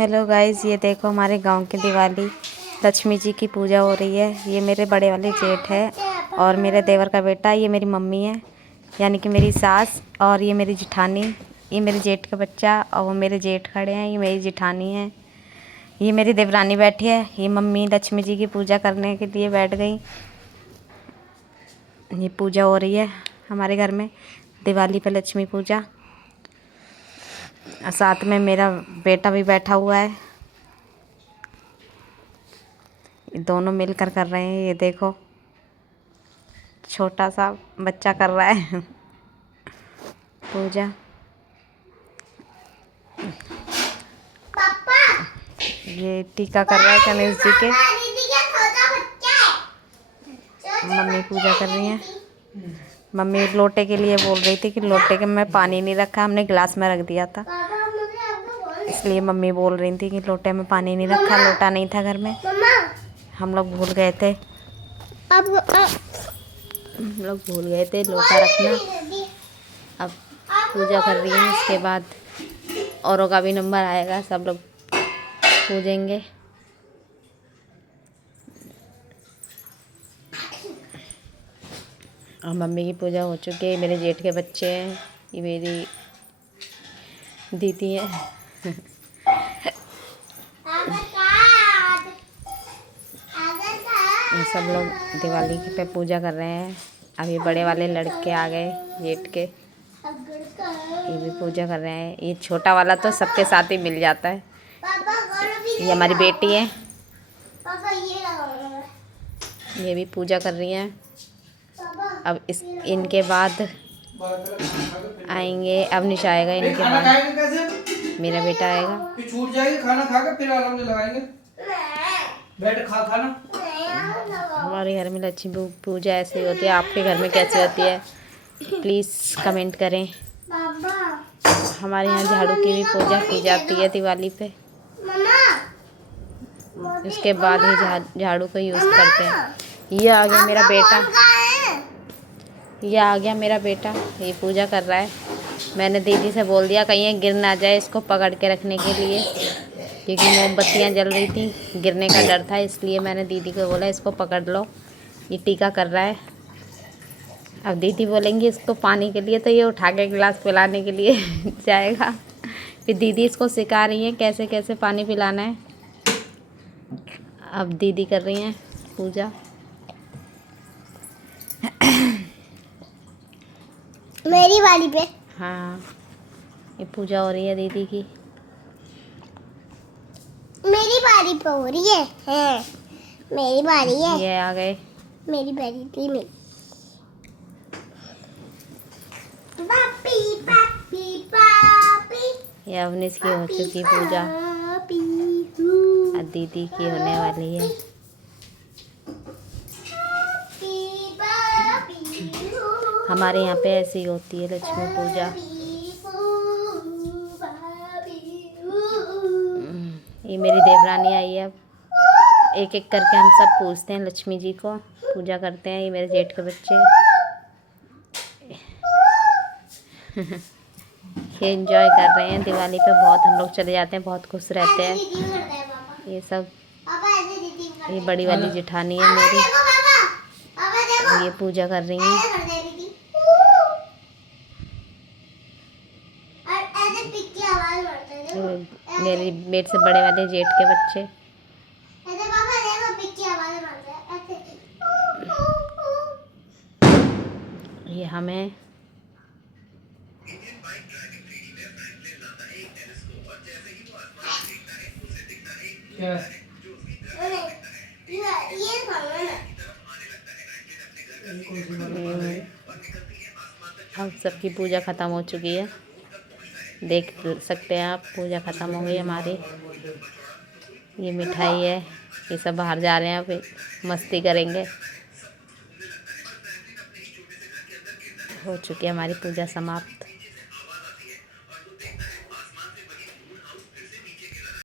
Hello guys, ये देखो हमारे गांव की दिवाली लक्ष्मी जी की पूजा हो रही है। ये मेरे बड़े वाले जेठ है और मेरे देवर का बेटा, ये मेरी मम्मी है यानी कि मेरी सास, और ये मेरी जिठानी, ये मेरे जेठ का बच्चा, और वो मेरे जेठ खड़े हैं, ये मेरी जिठानी है, ये मेरी देवरानी बैठी है। ये मम्मी लक्ष्मी जी की पूजा करने के लिए बैठ गई। ये पूजा हो रही है हमारे घर में दिवाली पे, लक्ष्मी पूजा। और साथ में मेरा बेटा भी बैठा हुआ है। ये दोनों मिलकर कर रहे हैं। ये देखो छोटा सा बच्चा कर रहा है पूजा। पापा ये टीका कर रहा है गणेश जी के। मम्मी पूजा कर रही हैं। मम्मी लोटे के लिए बोल रही थी कि लोटे के में पानी नहीं रखा, हमने गिलास में रख दिया था, इसलिए मम्मी बोल रही थी कि लोटे में पानी नहीं रखा, लोटा नहीं था घर में, हम लोग भूल गए थे लोटा रखना। अब पूजा कर रही हैं, उसके बाद औरों का भी नंबर आएगा, सब लोग पूजेंगे। और मम्मी की पूजा हो चुकी है। मेरे जेठ के बच्चे हैं, ये मेरी दीदी है ये सब लोग दिवाली पे पूजा कर रहे हैं। अब ये बड़े वाले लड़के आ गए जेठ के, ये भी पूजा कर रहे हैं। ये छोटा वाला तो सबके साथ ही मिल जाता है। ये हमारी बेटी है, ये भी पूजा कर रही हैं। अब इनके बाद आएंगे, अब निशा आएगा, इनके बाद मेरा बेटा आएगा। छूट जाएगी, खाना खा के फिर आराम से लगाएंगे। बैठ खा खाना। हमारे घर में लक्ष्मी पूजा ऐसे ही होती है। आपके घर में कैसे होती है प्लीज़ कमेंट करें। हमारे यहाँ झाड़ू की भी पूजा की जाती है दिवाली पे। उसके बाद ही झाड़ू का यूज़ करते हैं। ये आ गया मेरा बेटा, ये पूजा कर रहा है। मैंने दीदी से बोल दिया कहीं गिर ना जाए, इसको पकड़ के रखने के लिए, क्योंकि मोमबत्तियाँ जल रही थी, गिरने का डर था, इसलिए मैंने दीदी को बोला इसको पकड़ लो। ये टीका कर रहा है। अब दीदी बोलेंगी इसको पानी के लिए, तो ये उठा के गिलास पिलाने के लिए जाएगा। फिर दीदी इसको सिखा रही हैं कैसे कैसे पानी पिलाना है। अब दीदी कर रही हैं पूजा। मेरी बारी पे। हाँ, ये पूजा हो रही है दीदी की। मेरी बारी पे हो रही है। मेरी बारी है। ये आ गए, मेरी बारी थी। मेरी पापी पापी पापी। ये अवनीश की हो चुकी पूजा, अब दीदी की होने वाली है। हमारे यहाँ पे ऐसी होती है लक्ष्मी पूजा। ये मेरी देवरानी आई है। अब एक एक करके हम सब पूजते हैं, लक्ष्मी जी को पूजा करते हैं। ये मेरे जेठ के बच्चे ये एंजॉय कर रहे हैं दिवाली पे। बहुत हम लोग चले जाते हैं, बहुत खुश रहते हैं। ये सब, ये बड़ी वाली जिठानी है मेरी, ये पूजा कर रही हैं। मेरी मेरे से बड़े वाले जेठ के बच्चे, ये हमें अब सबकी पूजा ख़त्म हो चुकी है, देख सकते हैं आप। पूजा ख़त्म हो गई हमारी। ये मिठाई है, ये सब बाहर जा रहे हैं, अभी मस्ती करेंगे। हो चुकी है हमारी पूजा समाप्त।